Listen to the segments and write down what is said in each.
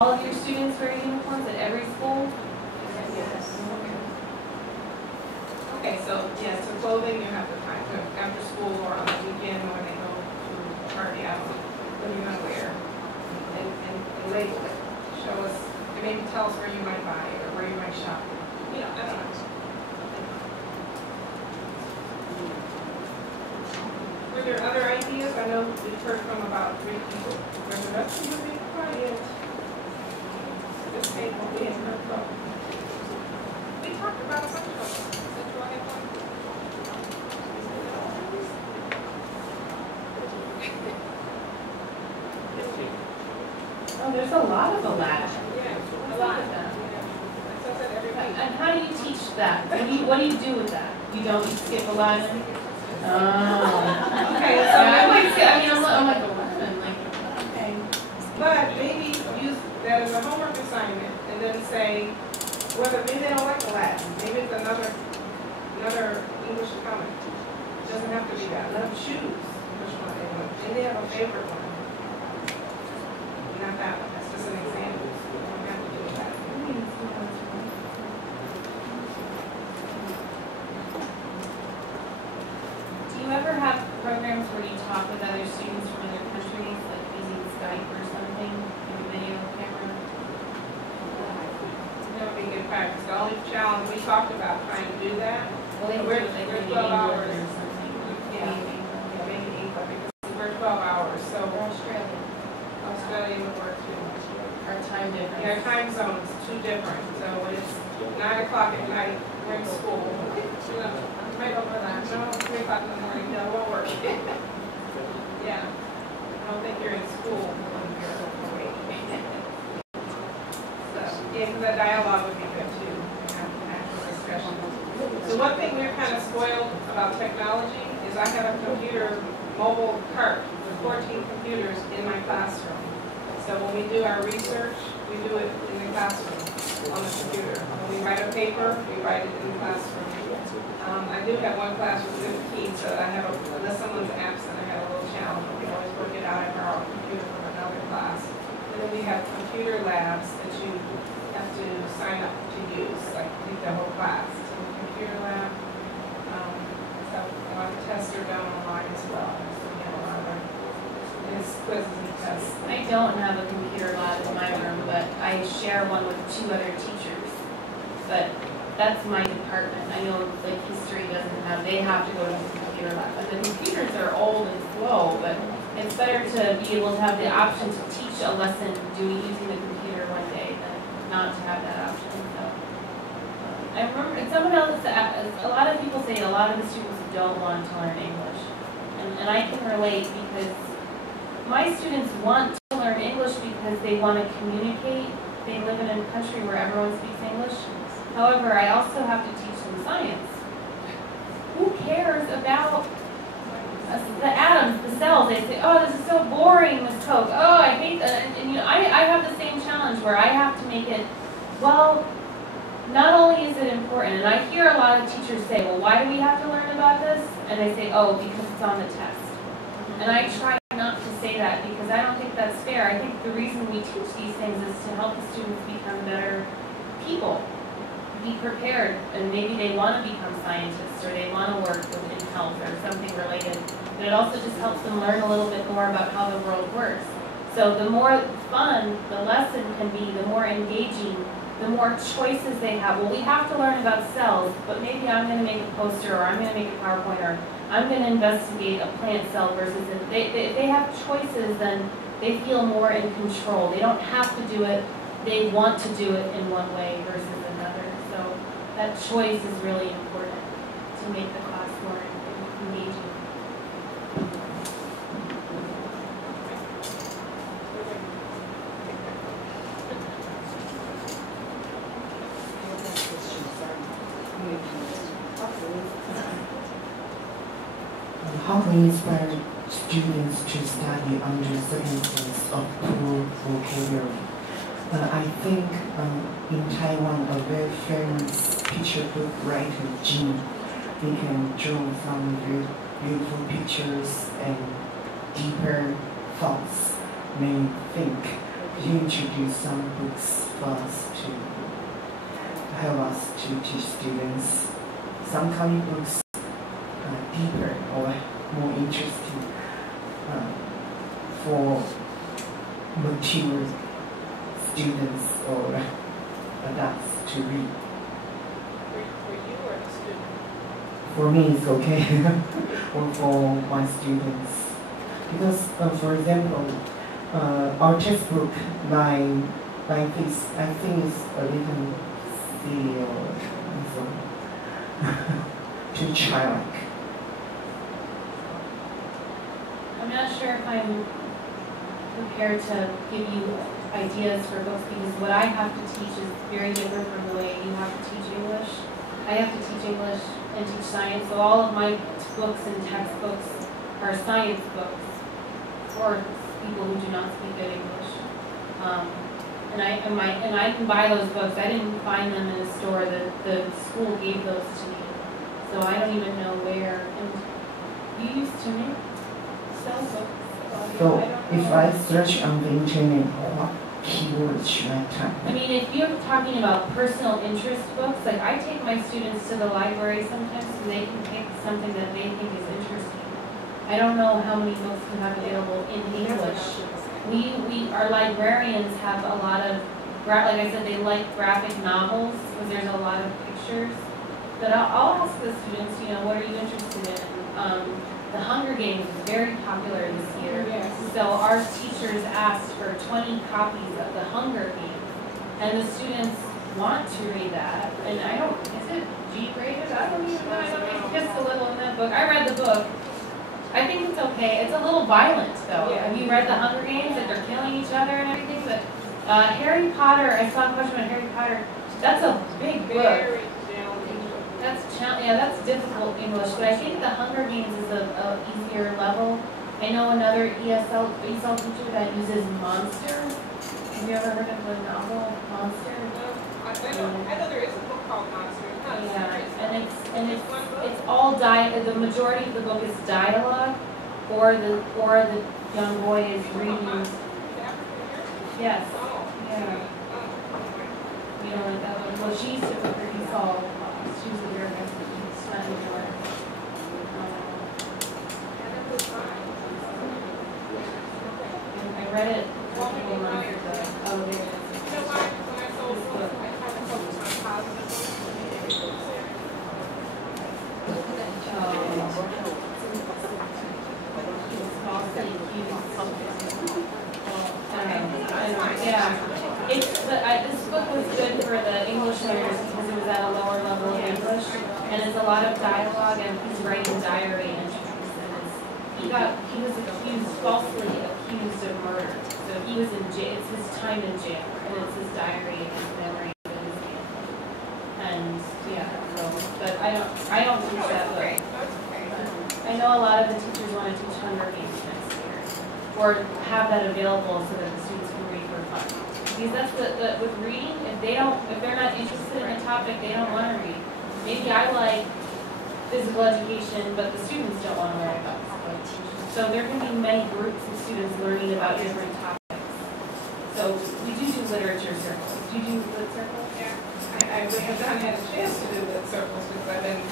All of your students wear uniforms at every school? Yes. Okay, so yes, so clothing you have to find after school or on the weekend when they go to a party out, what are you going to wear? And label it. Show us, and maybe tell us where you might buy it or where you might shop it. You know, I don't know. Were there other ideas? I know we've heard from about 3 people. Were the rest of you being quiet? This thing will be in her throat. We talked about a bunch of them. Did you all get one? Oh, there's a lot of Aladdin. Yeah, a lot of them. So I said every week. And how do you teach that? What do you do with that? You don't skip Aladdin? Oh. Okay, so I might skip, I'm like Aladdin, like, okay. but maybe use that as a homework assignment and then say, whether maybe they don't like Aladdin, maybe it's another English comic. It doesn't have to be that. Let them choose which one they want. And they have a favorite one. Not that one. That's just an example. You don't have to do that. Do you ever have programs where you talk with other students from other countries, like using Skype or something, in a video camera? That would be good practice. The only challenge we talked about trying to do that. Well, they We're do it like maybe 12 hours. England or something. Yeah, maybe England because we're 12 hours. So Australia would work too. Our time difference. Yeah, our time zone is too different. So when it's 9 o'clock at night, we're in school. You know, right over that. No, 3 o'clock in the morning. No, it won't work. Yeah. I don't think you're in school when you're awake. So, yeah, because that dialogue would be good too. Have actual discussion. So one thing we're kind of spoiled about technology is I have a computer mobile cart with 14 computers in my classroom. So when we do our research, we do it in the classroom on the computer. When we write a paper, we write it in the classroom. I do have one class with 15, so I have unless someone's absent, I have a little challenge. We can always work it out in our own computer from another class. And then we have computer labs that you have to sign up to use, like the whole class. So the computer lab, so a lot of tests are done online as well. So we have a lot of quizzes and tests. I don't have a computer lab in my room, but I share one with 2 other teachers. But that's my department. I know like history doesn't have, they have to go to the computer lab. But the computers are old and slow, but it's better to be able to have the option to teach a lesson using the computer one day than not to have that option. So I remember someone else, a lot of people say a lot of the students don't want to learn English. And I can relate because my students want to learn English because they want to communicate. They live in a country where everyone speaks English. However, I also have to teach them science. Who cares about the atoms, the cells? They say, oh, this is so boring, Miss Coke. Oh, I hate that. And you know, I have the same challenge where I have to make it, well, not only is it important, and I hear a lot of teachers say, well, why do we have to learn about this? And I say, oh, because it's on the test. And I try not to say that because I don't think that's fair. I think the reason we teach these things is to help the students become better people. Be prepared, and maybe they want to become scientists or they want to work in health or something related. But it also just helps them learn a little bit more about how the world works. So the more fun the lesson can be, the more engaging, the more choices they have. Well, we have to learn about cells, but maybe I'm going to make a poster or I'm going to make a PowerPoint or I'm going to investigate a plant cell versus if they have choices, then they feel more in control. They don't have to do it. They want to do it in one way versus another. So that choice is really important to make the class more engaging. How can we inspire students to study under circumstances of poor vocabulary? I think in Taiwan, a very famous picture book writer, Jin, they can draw some very beautiful pictures and deeper thoughts may think he introduced some books for us to help us to teach students. Some comic books deeper or more interesting for mature students or adults to read. For you or the student? For me, it's okay, or for my students. Because, for example, our textbook like this, I think it's a little silly or too childlike. I'm not sure if I'm prepared to give you ideas for books because what I have to teach is very different from the way you have to teach English. I have to teach English and teach science, so all of my books and textbooks are science books for people who do not speak good English. And I can buy those books. I didn't find them in a store. The school gave those to me, so I don't even know where. And you used to make sell books. So if I search on the internet, what keywords should I type? I mean, if you're talking about personal interest books, like I take my students to the library sometimes and they can pick something that they think is interesting. I don't know how many books you have available in English. Our librarians have a lot of, like I said, they like graphic novels because there's a lot of pictures. But I'll ask the students, you know, what are you interested in? The Hunger Games is very popular this year. Yes. So our teachers asked for 20 copies of the Hunger Games. And the students want to read that. And I don't, is it G-rated? I don't even know. I don't think it's just a little in that book. I read the book. I think it's okay. It's a little violent, though. Yeah. Have you read the Hunger Games? That they're killing each other and everything? But Harry Potter, I saw a question about Harry Potter. That's a big book. Very challenging. That's difficult English, but I think the Hunger Games is a easier level. I know another ESL teacher that uses Monster. Have you ever heard of the novel Monster? I know there is a book called Monster. Yeah, and it's all the majority of the book is dialogue, or the young boy is reading. Yes. Yeah. You know, like that one. Well, she used to cook her. He saw. She was a very nice son anymore. I read it a couple of months ago. Oh, there it is. You know why? When I sold books, I try to focus on positive books. This book was good for the English learners because it was at a lower level of English, and it's a lot of dialogue, and he's writing diary entries, and he was falsely accused of murder, so he was in jail. It's his time in jail, and it's his diary and memory of his game. And yeah, so, but I don't teach that book. I know a lot of the teachers want to teach Hunger Games next year, or have that available so that the students can read for fun. Because that's with reading, if they're not interested in a topic, they don't want to read. Maybe I like physical education, but the students don't want to learn about it. So there can be many groups of students learning about different topics. So we do literature circles. Do you do lit circles? Yeah. I have not had a chance to do lit circles because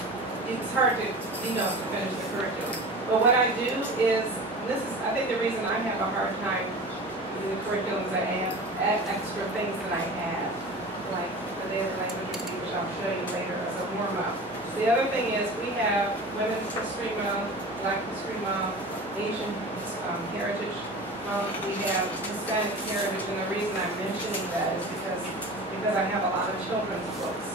it's hard to, to finish the curriculum. But what I do is, I think the reason I have a hard time with the curriculum is I add extra things that I add, like the day of the language review, which I'll show you later as a warm-up. The other thing is we have Women's History Month, Black History Month, Asian Heritage Month. We have Hispanic Heritage, and the reason I'm mentioning that is because I have a lot of children's books.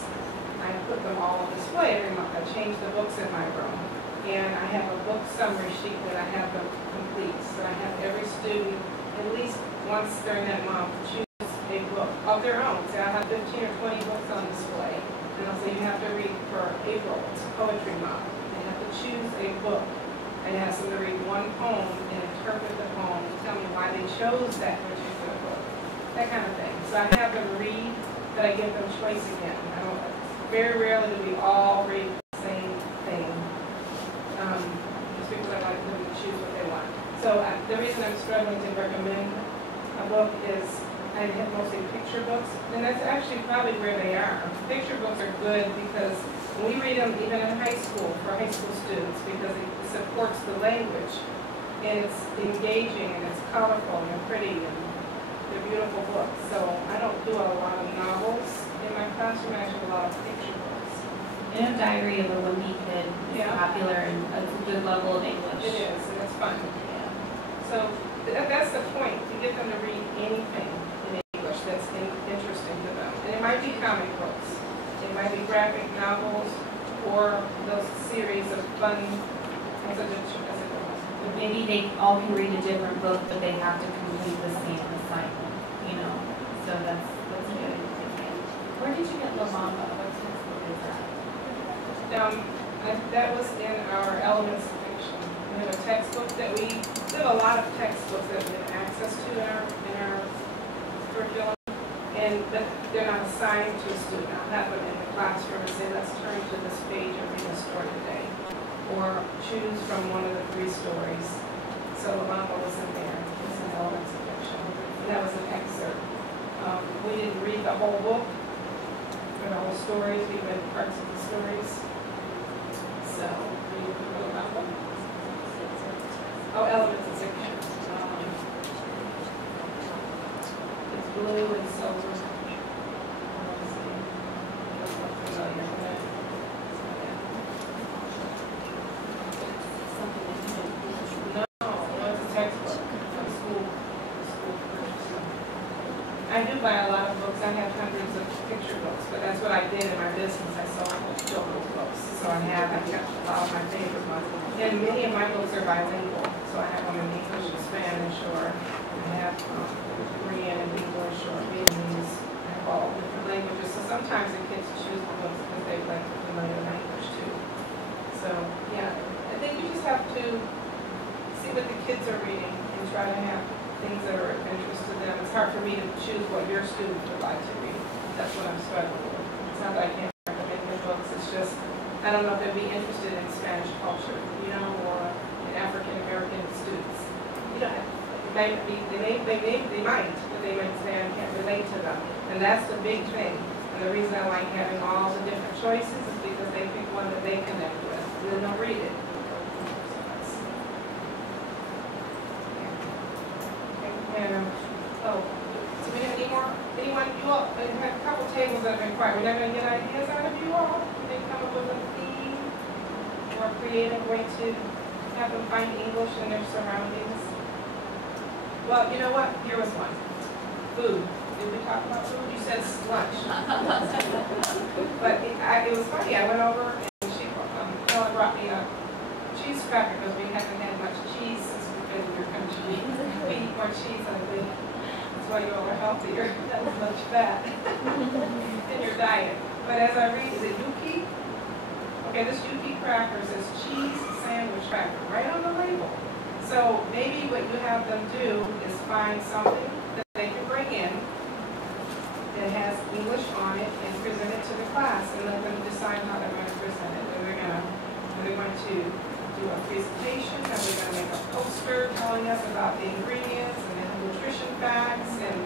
I put them all on display every month. I change the books in my room. And I have a book summary sheet that I have them complete. So I have every student at least once during that month choose a book of their own. So I have 15 or 20 books on display. And I'll say you have to read for April, it's Poetry Month. They have to choose a book. I ask them to read one poem and interpret the poem and tell me why they chose that particular book. That kind of thing. So I have them read, but I give them choice again. Very rarely do we all read the same thing. Just because I like them to choose what they want. So the reason I'm struggling to recommend a book is I have mostly picture books, and that's actually probably where they are. Picture books are good because when we read them even in high school, for high school students, because it supports the language, and it's engaging, and it's colorful, and pretty, and they're beautiful books. So I don't do a lot of novels in my classroom, I do a lot of picture books. And Diary of a Wimpy Kid is Yeah. popular, and it's a good level of English. It is, and it's fun. Yeah. So that's the point, to get them to read anything in English that's interesting to them. And it might be comic books, it might be graphic novels, or those series of fun, as it goes. But maybe they all can read a different book, but they have to complete the same assignment, you know? So that's good. Where did you get La Mamba? What textbook is that? That was in our elements section. We have a textbook that we have a lot of textbooks that we have access to in our curriculum, but they're not assigned to a student. I'll have them in the classroom and say, let's turn to this page and read a story today, or choose from one of the 3 stories. So La Mamba was in there. It's an elements section. And that was an excerpt. We didn't read the whole book, or the whole stories. We read parts of the stories. So, we know about them. Oh, elements of fiction. It's blue and silver. Let's see. Just look familiar with it. No, it's a textbook from school. I do buy a lot of books. I have hundreds of picture books, but that's what I did in my business. I sold children's books. So I kept a lot of my favorite ones. And many of my books are bilingual. So I have them in English and Spanish, or I have Korean and English, or Vietnamese. I have all different languages. So sometimes the kids choose the books because they like the familiar language too. So yeah, I think you just have to see what the kids are reading and try to have things that are of interest to them. It's hard for me to choose what your students would like to read. That's what I'm struggling with. It's not that I can't recommend their books. It's just I don't know if they'd be interested in Spanish culture, you know, or in African American students. You know, they might, but they might say I can't relate to them. And that's the big thing. And the reason I like having all the different choices is because they pick one that they connect with. And then they'll read it. So we have any more? Anyone? You all have a couple tables that have been quiet. We're not going to get ideas out of you all. They come up with a theme or a creative way to have them find English in their surroundings. Well, you know what? Here was one. Food. Did we talk about food? You said lunch. But it was funny. I went over and Ella brought me a cheese cracker because we haven't had much cheese since we've been in your country. We eat more cheese, I think. That's why you all are healthier. That was much fat in your diet. But as I read, is it Yuki? Okay, this Yuki cracker says cheese sandwich cracker right on the label. So maybe what you have them do is find something that they can bring in that has English on it and present it to the class, and let them decide how they're going to present it. Are they going to do a presentation? Are they going to make a poster telling us about the ingredients and the nutrition facts and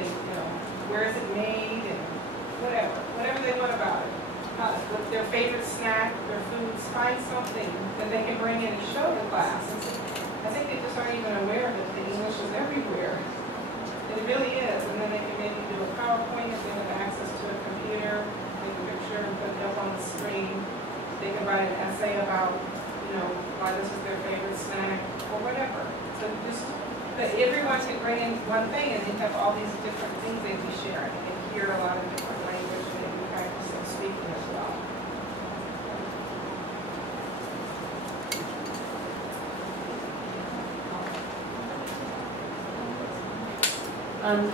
you know, where is it made and whatever they want about it. Their favorite snack, their foods, find something that they can bring in and show the class. I think they just aren't even aware that the English is everywhere. It really is. And then they can maybe do a PowerPoint if they have access to a computer, take a picture and put it up on the screen. They can write an essay about, you know, why this is their favorite snack or whatever. So just, but everyone can bring in one thing and they have all these different things they'd be sharing. They can hear a lot of different language and they can practice and speaking as well.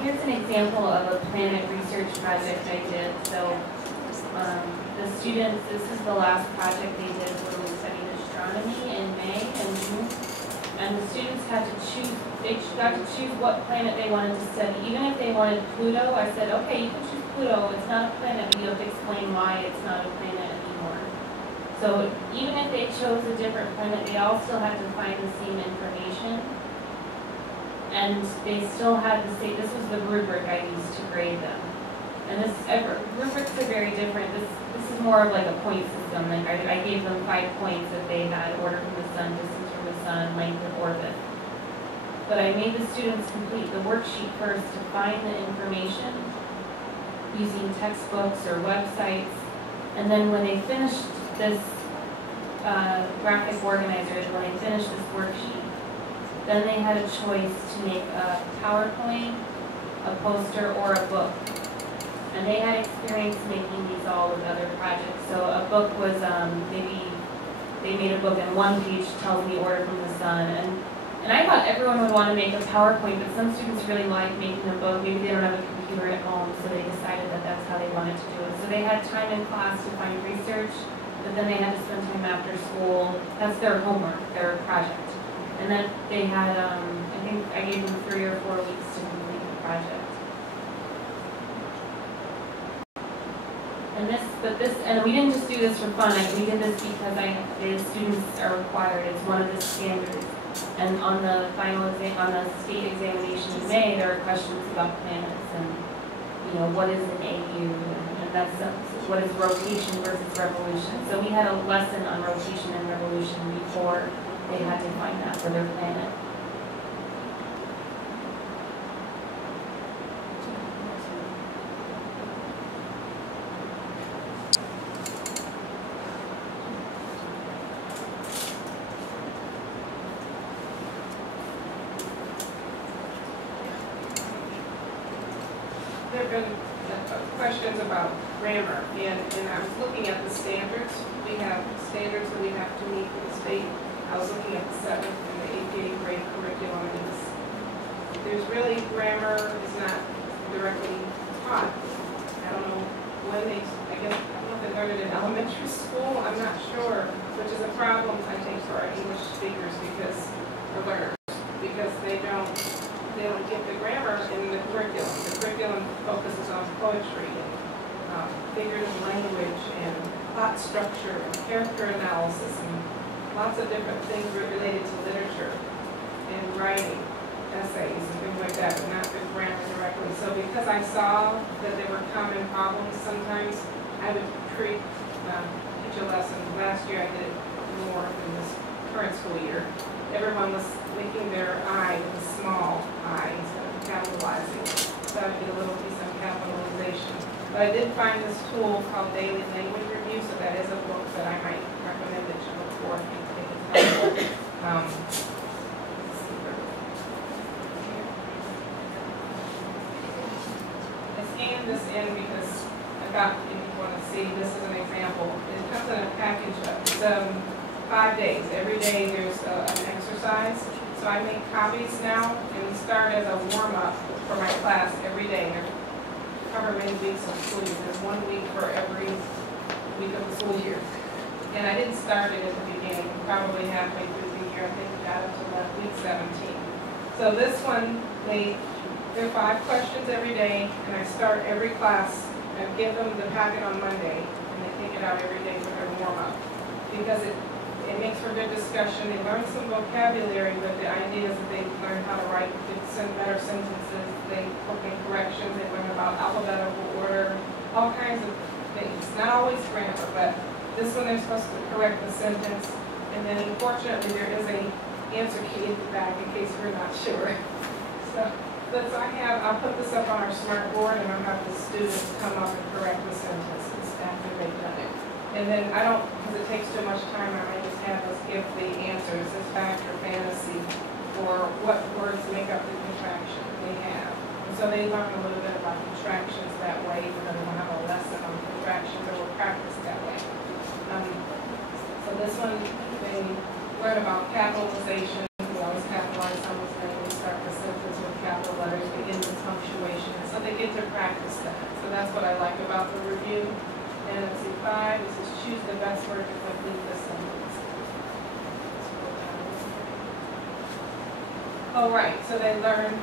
Here's an example of a planet research project I did. So the students, this is the last project they did where we studied astronomy in May and June. And the students had to choose, they got to choose what planet they wanted to study. Even if they wanted Pluto, I said, okay, you can choose Pluto. It's not a planet, but you have to explain why it's not a planet anymore. So even if they chose a different planet, they all still had to find the same information. And they still had the same, this was the rubric I used to grade them. And rubrics are very different. This is more of like a point system. Like I gave them 5 points if they had order from the sun, distance from the sun, length of orbit. But I made the students complete the worksheet first to find the information using textbooks or websites. And then when they finished this graphic organizer, when they finished this worksheet, then they had a choice to make a PowerPoint, a poster, or a book. And they had experience making these all with other projects. So a book was maybe they made a book and one page tells me order from the sun. And I thought everyone would want to make a PowerPoint, but some students really like making a book. Maybe they don't have a computer at home, so they decided that that's how they wanted to do it. So they had time in class to find research, but then they had to spend time after school. That's their homework, their project. And then they had, I think I gave them 3 or 4 weeks to complete the project. And we didn't just do this for fun. We did this because the students are required. It's one of the standards. And on the final exam, on the state examination in May, there are questions about planets and, you know, what is an AU, and that's what is rotation versus revolution. So we had a lesson on rotation and revolution before they had to find that for their planet. There have been questions about grammar, and I was looking at the standards. We have standards that we have to meet for the state. I was looking at the 7th and the 8th grade curriculum, and there's really, grammar is not directly taught. I don't know when I don't know if they learn it in elementary school, I'm not sure, which is a problem, I think, for our English speakers or learners, because they don't get the grammar in the curriculum. The curriculum focuses on poetry and figurative language and thought structure and character analysis and lots of different things related to literature and writing, essays and things like that, but not the grammar directly. So because I saw that there were common problems, sometimes I would teach a lesson. Last year I did it more than this current school year. Everyone was making their I with a small I instead of capitalizing. So I did a little piece on capitalization. But I did find this tool called Daily Language Review, so that is a book that I might recommend that you look for if you think it's helpful. I scanned this in because I thought if you want to see, this is an example. It comes in a package of 5 days. Every day there's an exercise. So I make copies now and start as a warm-up for my class every day. I cover many weeks of school year. There's 1 week for every week of the school year. And I didn't start it at the beginning, probably halfway through the year. I think we got up to about week 17. So this one, there are 5 questions every day, and I start every class. I give them the packet on Monday, and they take it out every day for their warm-up. Because it makes for good discussion. They learn some vocabulary, but the idea is that they learn how to write better sentences. They put in corrections. They learn about alphabetical order, all kinds of things. Not always grammar, but this one they're supposed to correct the sentence. And then, unfortunately, there is an answer key at the back in case we're not sure. So I'll put this up on our smart board, and I'll have the students come up and correct the sentences after they've done it. And then because it takes too much time, I might just have us give the answers as fact or fantasy, or what words make up the contraction they have. And so they learn a little bit about contractions that way, even though they won't have a lesson on contractions, or we'll practice that way. So this one, they learn about capitalization. We always capitalize someone's name. We start the sentence with capital letters, begin with punctuation. So they get to practice that. So that's what I like about the review. And let's see, 5, it says choose the best word to complete the sentence. All right, so they learn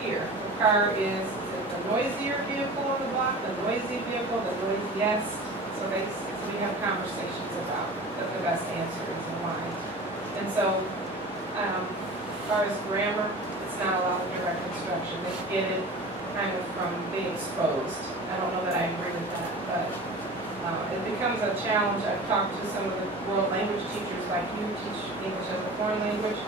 here. The car is it the noisier vehicle on the block, the noisy vehicle, the noisiest. So we have conversations about the best answer is and why. And so, as far as grammar, it's it's not a lot of direct instruction. They get it kind of from being exposed. I don't know that I agree with that, but it becomes a challenge. I've talked to some of the world language teachers like you, teach English as a foreign language.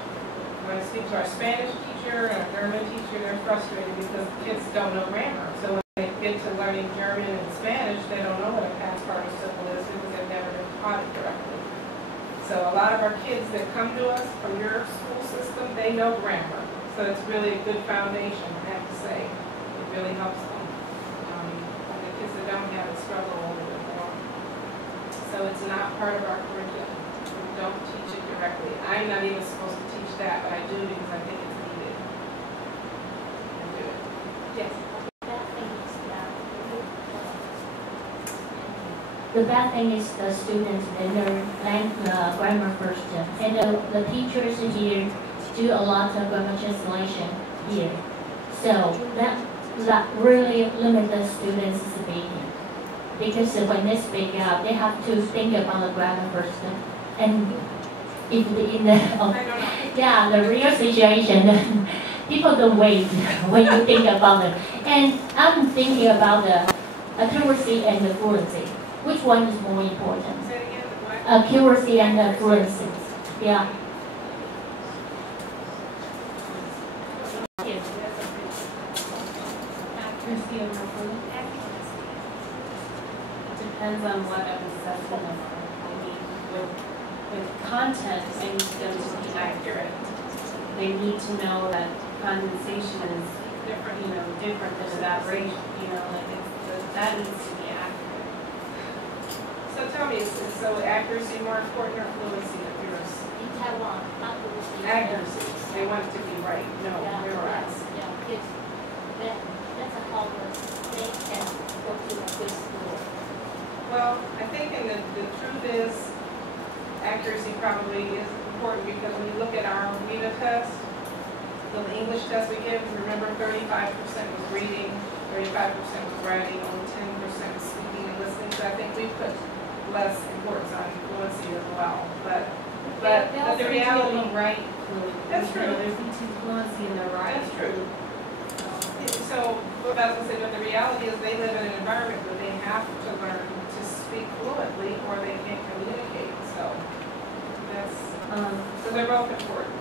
When I speak to our Spanish teacher and our German teacher, they're frustrated because kids don't know grammar. So when they get to learning German and Spanish, they don't know what a past participle is because they've never been taught it correctly. So a lot of our kids that come to us from your school system, they know grammar. So it's really a good foundation, I have to say. It really helps them. And the kids that don't have it struggle a little bit more. So it's not part of our curriculum. We don't teach it directly. I'm not even supposed to teach that, but I do because I think it's needed. I do it. Yes? The bad thing is the students, they learn grammar first. And the teachers here do a lot of grammar translation here. So that really limits the students' speaking. Because when they speak out, they have to think about the grammar first. And in the real situation, people don't wait when you think about it. And I'm thinking about the accuracy and the fluency. Which one is more important? Say it again, what? Accuracy and fluency. Yeah. Yes. Accuracy and fluency. Depends on what I'm assessing them on. I mean, with content, I need them to be accurate. They need to know that condensation is different, different than evaporation. That needs to be accurate. So tell me, so accuracy more important or fluency of yours? In Taiwan, not fluency. Accuracy. They want it to be right. No, you're right. Yeah, yes. That's a hard they can go to a good school. Well, I think the truth is accuracy probably is important because when you look at our WIVA test, so the English test we give, remember 35% was reading, 35% was writing, only 10% was speaking and listening. So I think we put less importance on fluency as well. But the reality, right? That's true. There's fluency in their right. That's true. So what I was going to say, but the reality is they live in an environment where they have to learn to speak fluently or they can't communicate. So that's so they're both important.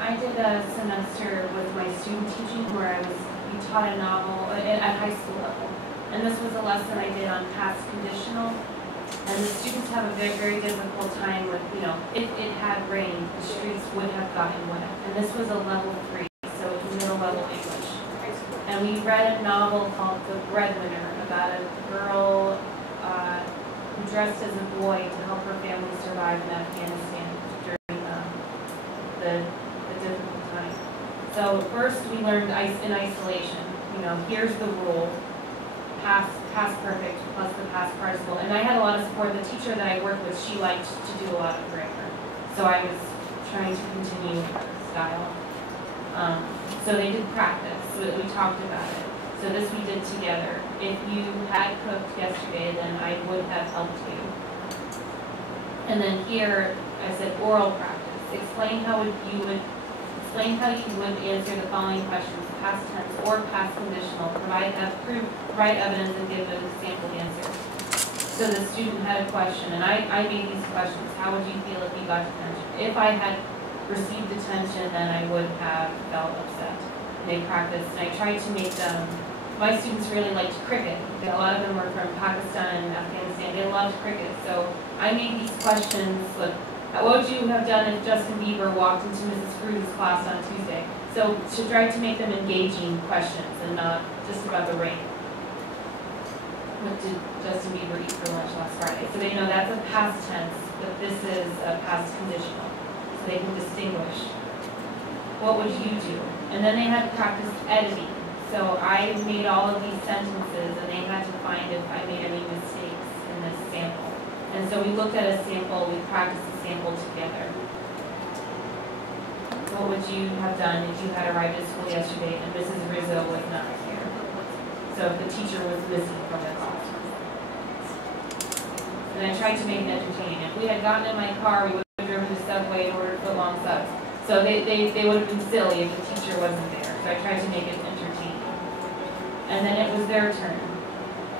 I did a semester with my student teaching where we taught a novel at high school level. And this was a lesson I did on past conditional. And the students have a very, very difficult time with, if it had rained, the streets would have gotten wet. And this was a level 3, so it's middle level English. And we read a novel called The Breadwinner about a girl who dressed as a boy to help her family survive in Afghanistan during the difficult time. So first we learned in isolation, here's the rule. Past perfect plus the past participle. And I had a lot of support. The teacher that I worked with, she liked to do a lot of grammar. So I was trying to continue her style. So they did practice. So we talked about it. So this we did together. If you had cooked yesterday, then I would have helped you. And then here, I said oral practice. Explain how you would answer the following questions. Past tense or past conditional, provide evidence and give an example answer. So the student had a question, and I made these questions. How would you feel if you got detention? If I had received detention, then I would have felt upset. They practiced, and I tried to make them, my students really liked cricket. A lot of them were from Pakistan and Afghanistan. They loved cricket. So I made these questions, like, what would you have done if Justin Bieber walked into Mrs. Cruz's class on Tuesday? So to try to make them engaging questions and not just about the rain. What did Justin Bieber eat for lunch last Friday? So they know that's a past tense, but this is a past conditional. So they can distinguish. What would you do? And then they had to practice editing. So I made all of these sentences and they had to find if I made any mistakes in this sample. And so we looked at a sample, we practiced the sample together. What would you have done if you had arrived at school yesterday and Mrs. Rizzo was not here? So if the teacher was missing from the classroom. And I tried to make it entertaining. If we had gotten in my car, we would have driven to Subway and ordered footlong subs. So they would have been silly if the teacher wasn't there. So I tried to make it entertaining. And then it was their turn.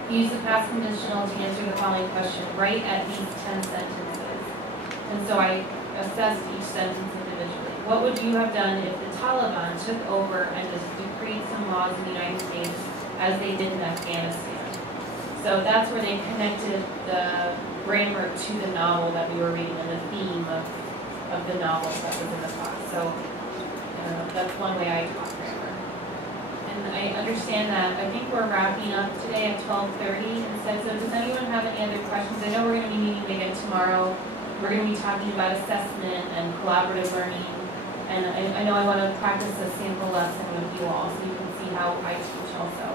Use the past conditional to answer the following question. Write at least 10 sentences. And so I assessed each sentence individually. What would you have done if the Taliban took over and just decreed some laws in the United States as they did in Afghanistan? So that's where they connected the grammar to the novel that we were reading and the theme of the novel that was in the class. So that's one way I taught grammar. And I understand that. I think we're wrapping up today at 12:30 instead. So does anyone have any other questions? I know we're going to be meeting again tomorrow. We're going to be talking about assessment and collaborative learning. And I know I want to practice a sample lesson with you all so you can see how I teach also.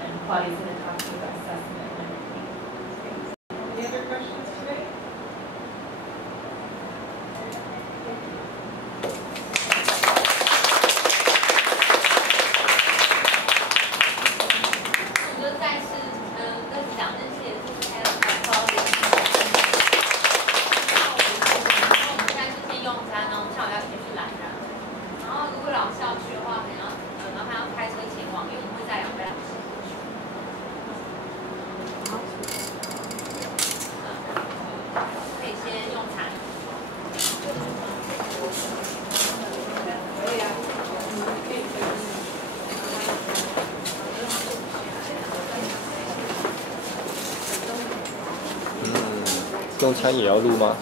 And Claudia's going to talk to you about assessment and everything. Any other questions today?用餐也要录吗？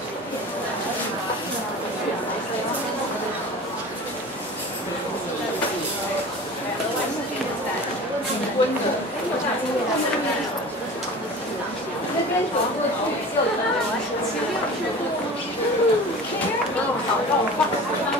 让我放。